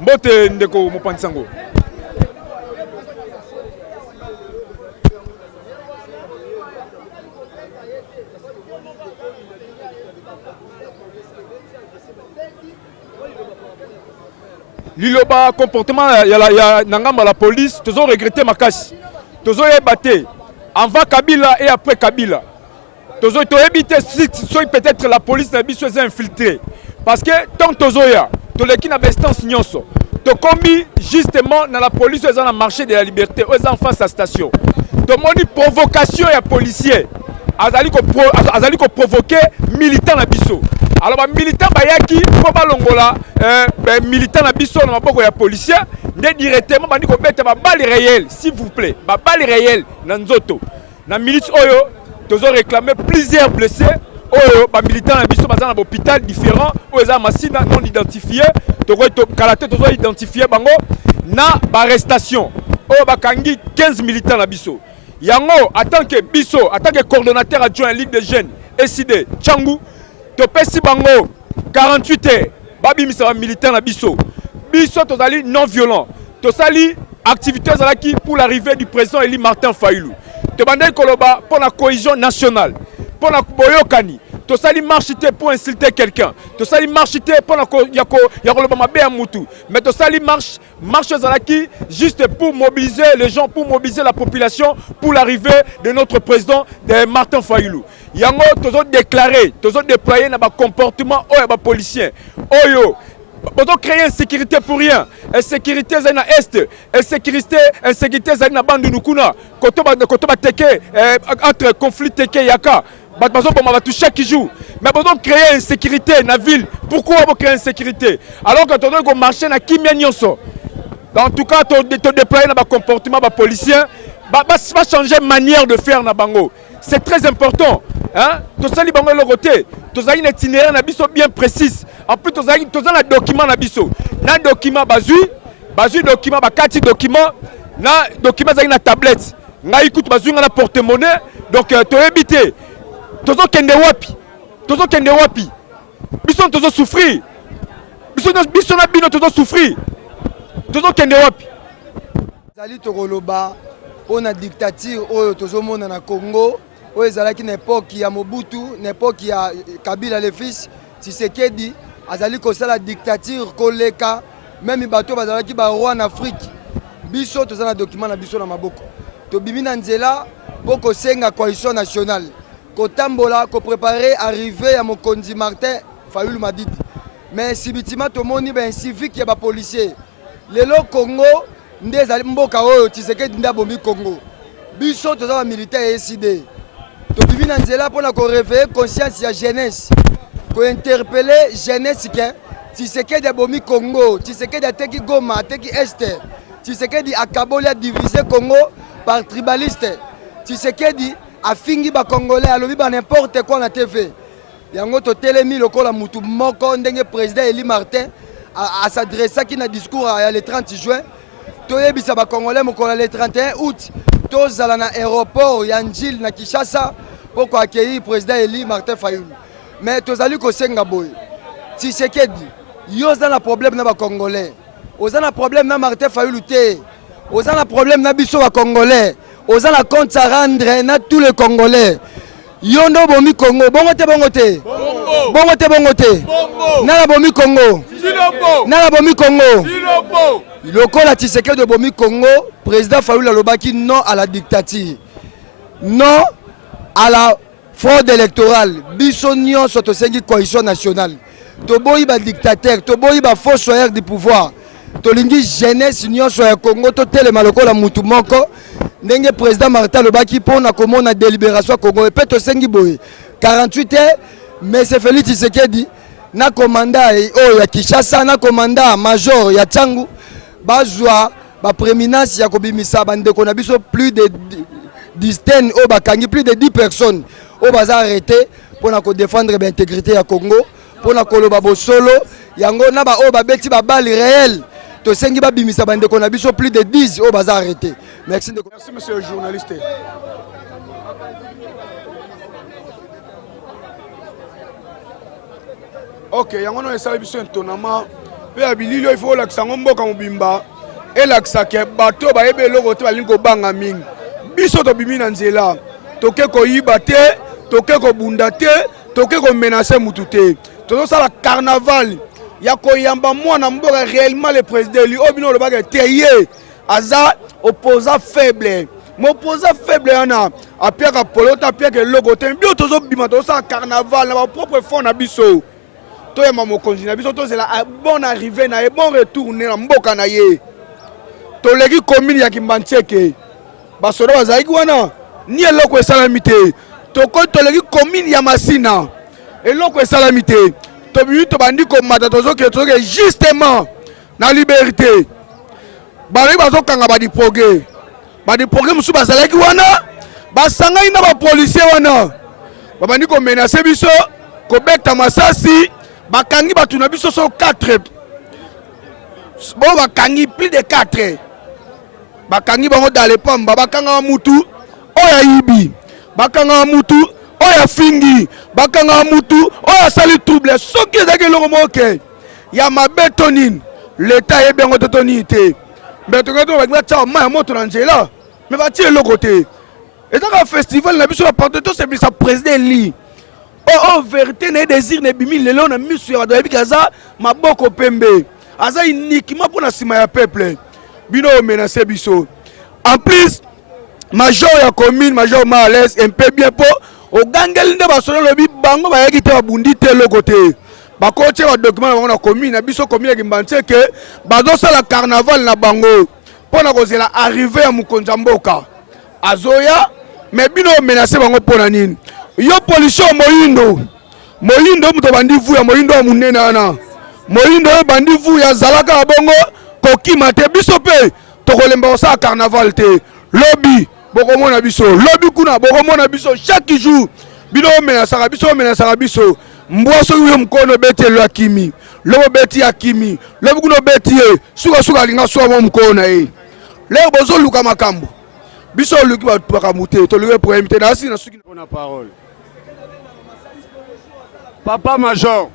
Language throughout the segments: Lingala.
Mbote ndeko Mopansango. Liloba comportement ya nangamba la police, toujours regretter makasi. Toujours ébatté avant Kabila et après Kabila. Toujours éviter si peut-être la police n'a pas soit infiltrée. Parce que tant Tozoya, to les qui n'a bestance nyonso. To combi justement dans la police dans le marché de la liberté, aux en face à la station. To moni provocation ya policier. Azali ko provoquer militant na biso. Alors militant bayaki po balongola militant na biso na maboko ya policier ndé directement bandi ko beta ba balle réelle s'il vous plaît. Ba balle réelle na nzoto. Na milice oyo tozo réclamer plusieurs blessés. Oyo ba militant na biso bazana na hôpital différent oyo za masina non identifié to kalaté tozo identifier bango na ba arrestation oyo bakangi 15 militants na biso yango en tant que coordonnateur adjoint Ligue des jeunes SID Tchangou to pesi bango 48 heures babimisa ba militant na biso tozali non violent to sali activité zalaki pour l'arrivée du président Eli Martin Fayulu to bandai koloba pour la cohésion nationale pour la boyokani. To sali marchité pour insulter quelqu'un. To sali marchité pour mais to sali marche zalaki juste pour mobiliser les gens, pour mobiliser la population pour l'arrivée de notre président de Martin Fayulu. Yango toujours déclaré, toujours déployé dans le comportement oyo policier. Oyo on créer insécurité pour rien. Insécurité c'est na est, insécurité c'est na bandu nukuna. Kotoba teke entre conflit teke yaka. Chaque jour. Mais on créer insécurité dans la ville. Pourquoi on crée insécurité? Alors que on doit marcher dans Kimia Nyonso. En tout cas, on déployer dans le comportement des policiers. Va changer de manière de faire dans Bango. C'est très important. Hein? Tout ça, Bango le côté. Tout ça, il y a un itinéraire bien précis. En plus, tout ça, il y a un document. Un document, bazu document, bakati document, na document, il y a une tablette. Na écoute, bazu, il y a un porte-monnaie. Donc, tu as évité. Tozo kende wapi biso tozo souffrir biso na bino tozo souffrir tozo kende wapi zali tokoloba pona dictature oyo tozo mona na Congo oyo ezalaki na époque ya Mobutu na époque ya Kabila le fils Tshisekedi azali kosala dictature koleka même bato bazalaki ba roi en Afrique biso toza na document na biso na maboko tobimi na nzela boko senga coalition nationale kotambola ko préparer arrivée à mokonzi Martin Fayulu Madidi mais sibitima tomoni ben civique ya ba policier lelo Congo ndezali mboka oyo Tshisekedi ndabombi Congo biso toza ba militaire SID to bibi na nzela pona ko réveiller conscience ya jeunesse ko interpeller jeunesse ke Tshisekedi abomi Congo Tshisekedi ateki Goma ateki Est Tshisekedi akaboli a diviser Congo par tribaliste Tshisekedi a fingi ba Congolais alobi ba n'importe quoi na TV. Yango to telemi lokola mutu moko ndenge président Eli Martin a s'adressa qui na discours le 30 juin. To yebisa ba Congolais mokola le 31 août. To zala na aéroport ya Njil na Kinshasa pour accueillir président Eli Martin Fayulu. Mais to zali ko senga boy. Tshisekedi yo za na problème na ba Congolais. Oza na problème na Martin Fayulu te. Oza na problème na biso ba Congolais. Aux la compte à rendre na tous les Congolais. Yondo bomi Congo, bongote bongote. Bongote bongote. Nala bomi Congo. Nala bomi Congo. Loko la Tshisekedi de bomi Congo, président Fayulu Lobaki non à la dictature. Non à la fraude électorale. Bissonion soto sengi coalition nationale. Toboyi ba dictateur, toboyi ba fossoyeur du pouvoir. Tolingi jeunesse union sur le Congo to telema lokola mutu moko ndenge président Martin Lobaki pona komona délibération Congo et peut to sengi boy 48 heures mais c'est Félix Tshisekedi na commandant o ya Kinshasa na commandant major ya Tchangu bazwa ba prééminence ya kobimisa bandeko na biso plus de 10 o bakangi plus de 10 personnes o baza arrêté pona ko défendre l'intégrité ya Congo pona koloba bosolo yango na ba o babeti ba balle réelle. Tosengi ba bimisa bande ko na biso plus de 10 au bazar arrêté. Merci monsieur le journaliste. OK, yango no esala biso étonnamment pe abilili il faut lakisa ngomboka mobimba et lakisa ke bato ba yebe loko te balingo banga mingi biso to bimi na nzela toke ko yiba te toke ko bunda te toke ko menacer mutu te tozo sala carnaval ya ko yamba mwana mboka réellement le président lui obino le baga teye aza opposant faible mon opposant faible yana apiaka polota apiaka loko te bio tozo bima tozo sala carnaval na ba propre fond na biso to yamba mokonzi na biso to c'est la bonne arrivée na et bon retour na mboka na ye to leki commune ya Kimbancheke basoda bazalaki wana ni eloko esalami te toko to leki commune ya Masina eloko esalami te to bimi to bandi komata tozoke justement na liberté baleki bazokanga badiproge mosusu bazalaki wana basangai na bapolisier wana babandi komenase biso kobeta masasi bakangi bato na biso so 4 bo bakangi plus de 4 bakangi bango dale pamba bakanga mutu oya yibi bakanga mutu oya fingi bakanga mutu oya sali trouble soki ezaki eloko moke ya mabeto nini leta yebi yango totoni te mbeto to bakinga tia ma ya moto na nzela me batie eloko te ezaka festival na biso baparti tosebisa président li oh vérité na désir na bimi lelo na misu ya bato yebiki aza maboko pembe aza uniquement mpona nsima ya peuple bino omenase biso en plus major ya commune major ma à l'aise un peu bien po ogangeli nde basoda lobi bango bayaki te babundi te eloko te bakotie badocument na bango na commune na biso commune ya Kimbancheke bazosala carnaval na bango mpona kozela arrivé ya mokonzi ya mboka azoya me bino omenase bango mpona nini yo policier moyindo moto bandi vu ya moyindo ya munene wana moyindo oyo bandi vu ya zalaka ya bongo kokima te biso mpe tokolemba kosala carnaval te lobi bokomona biso lobi kuna bokomona biso chaque jour bino omenasaka biso mbwa soki yo mkono beti elo ya kimi lobo beti ya kimi lobi kuna beti ye suka alinga swa mo mkono na ye leo bozoluka makambo biso oluki bakamu te toluki problème te nasi na suki na parole papa major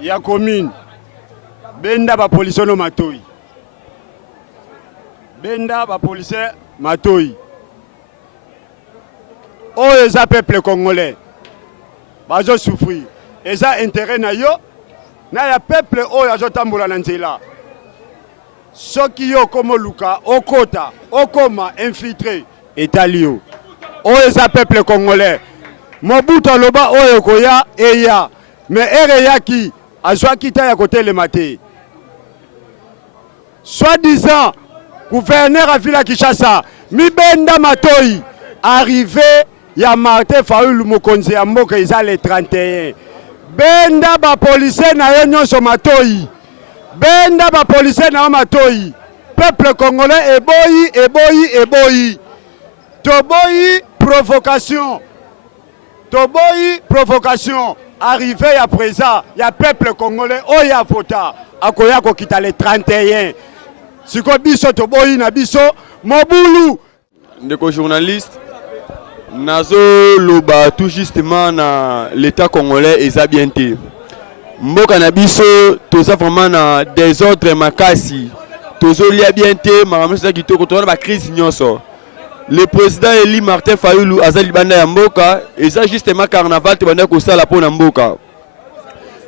ya commune benda ba policier no matoi benda ba policier matoi oyo eza peuple congolais bazo souffrir eza intérêt na yo na ya peuple oyo azotambola na nzela soki yo komo luka okota okoma infiltré etali yo oyo eza peuple congolais Mobutu aloba oyo koya eya me ere yaki azwaki ta ya kotelema te soi-disant gouverneur à Villa Kinshasa mibenda matoi arrivé ya Martin Fayulu mokonzi ya mboka eza le 31 benda ba policier na yo nyonso matoi benda ba policier na yo matoi peuple congolais eboyi toboyi provocation arrivé à présent ya peuple congolais oya vota akoya kokita le 31 siko biso toboyi na biso mobulu ndeko journaliste nazo loba tout justement na l'état congolais eza bien te mboka na biso toza vraiment na désordre makasi tozo lia bien te makambo ça kitoko to na ba crise nyonso le président Eli Martin Fayulu azali banda ya mboka eza justement carnaval te banda ko sala pona mboka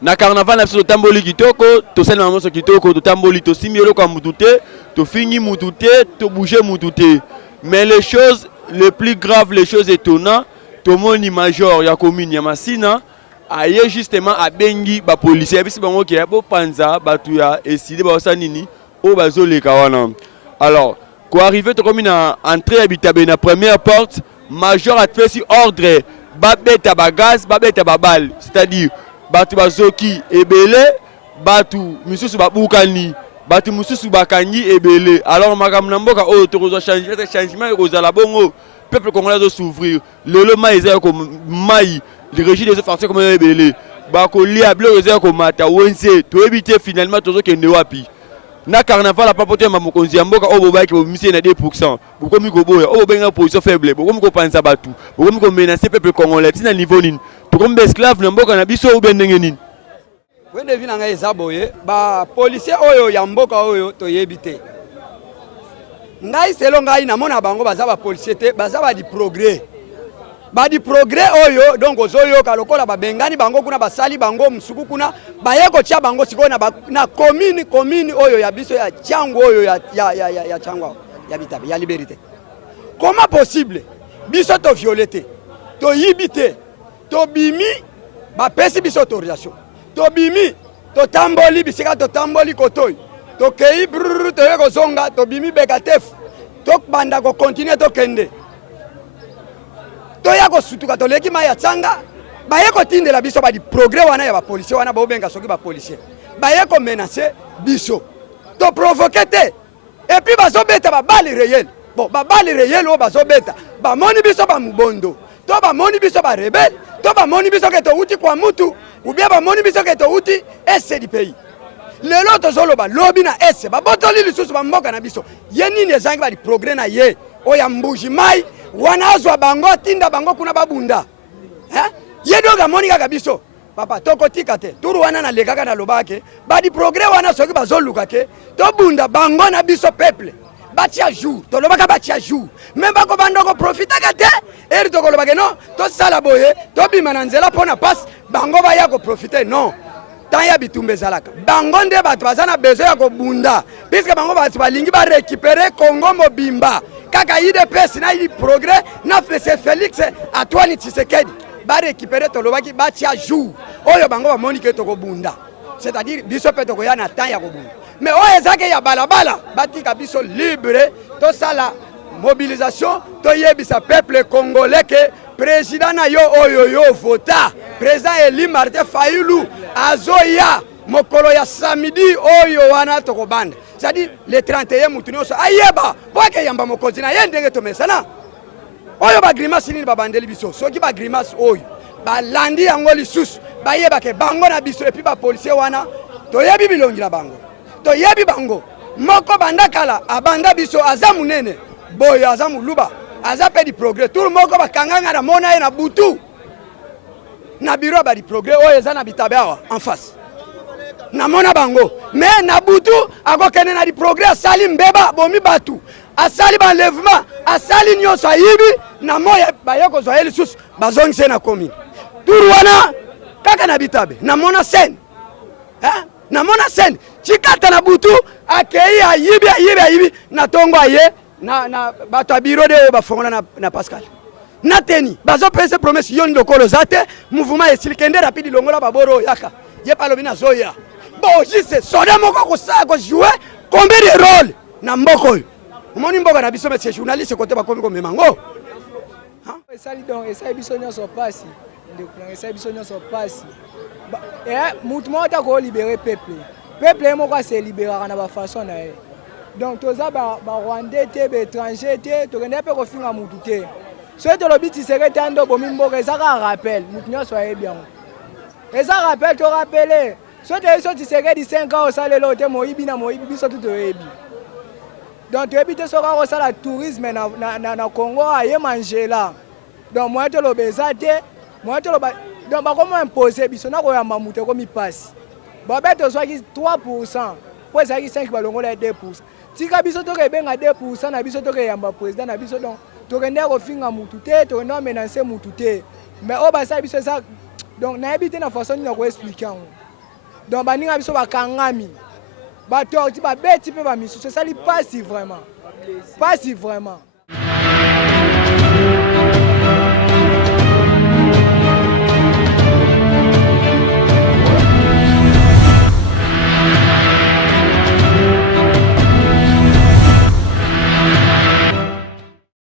na carnaval na biso totamboli kitoko tosali na moso kitoko totamboli tosimi eloko mutu te tofingi mutu te to bouger mutu te mais les choses les plus graves les choses étonnantes tomoni major ya commune ya Masina aye justement abengi ba policier bisi bango ki ya bo panza batu ya eside ba osanini o bazoleka wana alors quand arrivé to commune à entrée habitable na première porte major a fait si ordre babeta ba gaz babeta ba balle c'est-à-dire batu bazoki ebele batu misusu babukani batu mususu bakangi ebele alors makam na mboka o to ko changer changement ko za la bongo peuple congolais doit s'ouvrir le mai ezali comme mai le régime des forces comme ebele ba ko lia bleu ezali comme mata wonse to éviter finalement to zo kende wapi na carnaval a papoter ma mokonzi ya mboka o bobaki bo misi na 2% bokomi ko boya o benga position faible bokomi ko panza batu bokomi ko menacer peuple congolais tina niveau nini to comme esclave na mboka na biso ou ben ndenge nini we devi na ngai eza boye ba policier oyo ya mboka oyo toyebi te ngai selo ngai namona bango baza ba policier te baza ba di progrès oyo donc ozoyoka lokola babengani bango kuna basali bango musuku kuna baye kotia bango sikoyo na commune oyo ya biso ya Tchango oyo ya Tchango ya Bitabe ya Liberté. Comment possible biso to violeté to yibité to bimi ba pesi biso autorisation to bimi to tamboli bisika to tamboli kotoy to kei brrr to yeko zonga to bimi bekatef to banda ko continuer to kende to yako sutuka to leki maya tsanga baye ko tindela biso ba di progrès wana ya ba policier wana ba benga soki ba policier baye ko menacer biso to provoquer te et puis bazo beta ba bali réel bon ba bali réel o bazo beta ba moni biso ba mubondo to ba moni biso ba rebelle to ba moni biso ke to uti kwa mutu ou bien ba moni biso ke to uti ese di pays lelo to zolo ba lobi na ese ba botoli lisusu ba mboka na biso ye nini ezangi ba di progrès na ye o ya mbuji mai wana azwa bango tinda bango kuna babunda ye doga moni kaka biso papa toko tika te turu wana na lekaka na lobake ba di progrès wana soki bazoluka ke to bunda bango na biso peuple batia jour to lobaka batia jour même bako bandoko profitaka te eri to kolobaka non to sala boye to bima na nzela pona passe bango ba ya ko profiter non tant ya bitumbe zalaka bango nde bato bazana besoin ya ko bunda puisque bango balingi ba récupérer Congo mobimba kaka IDPS na ili progrès na fese Félix Antoine Tshisekedi ba récupérer to lobaki batia jour oyo bango ba moni ke to ko bunda c'est-à-dire biso pe to ko ya na temps ya ko bunda mais oyo ezake ya balabala batika biso libre to sala mobilisation to yebisa peuple congolais que président na yo oyo yo vota président Eli Martin Fayulu azoya mokolo ya samedi oyo wana to ko banda c'est-à-dire le 31 mutu nyonso ayeba boke yamba mokonzi na ye ndenge to mesana oyo ba grimace nini babandeli biso soki ba grimace oyo balandi yango lisusu bayeba ke bango na biso et puis ba policier wana to yebi bilongi na bango to yebi bango moko bandakala abanda biso aza munene boyo aza muluba aza pe di progrès tout moko bakanganga na mona ye na butu na biro ba di progrès oyo eza na Bitabe awa en face na mona bango mais na butu akokende na di progrès asali mbeba bomi batu asali banlèvement asali nyonso ayibi na moya baye kozwa ye lisusu bazongise na commune turu wana kaka na Bitabe na mona scène na mona scène chikata na butu akei ayibi na tongo aye na bato biro de bafongola na Pascal na teni bazo pese promesse yoni lokolo zate mouvement esilikende rapide longola baboro yaka ye palobi na zoya bon juste soda moko ko sa ko jouer combien de rôle na mboko yo moni mboka na biso monsieur journaliste côté ba komi ko memango esali donc esali biso nyonso pasi esali biso nyonso pasi mutu moko ko libérer peuple moko se libérer na ba façon na ye donc toza ba Rwandais te ba étranger te to kende pe ko finga mutu te so to lobi Tshisekedi ando bomi mboka ezaka rappel mutu nyonso ayebi yango eza rappel to rappeler so te so Tshisekedi 5 ans osalelo te moyibi na moyibi biso tout oyebi donc to yebi te so ka osala tourisme na Congo aye manger là donc moi to lobi eza te moi to lobi donc ba comment imposer biso na ko yamba mutu ko mi passe ba beto so ki 3% po ezaki 5 balongola 2%. Tika biso to ke benga 2% na biso to ke yamba président na biso donc to kende ko finga mutu te to kende menacer mutu te mais o ba sa biso ça donc na habité na façon ni ko expliquer on donc ba ninga biso ba kangami ba torti ba beti pe ba misu ça li pas si vraiment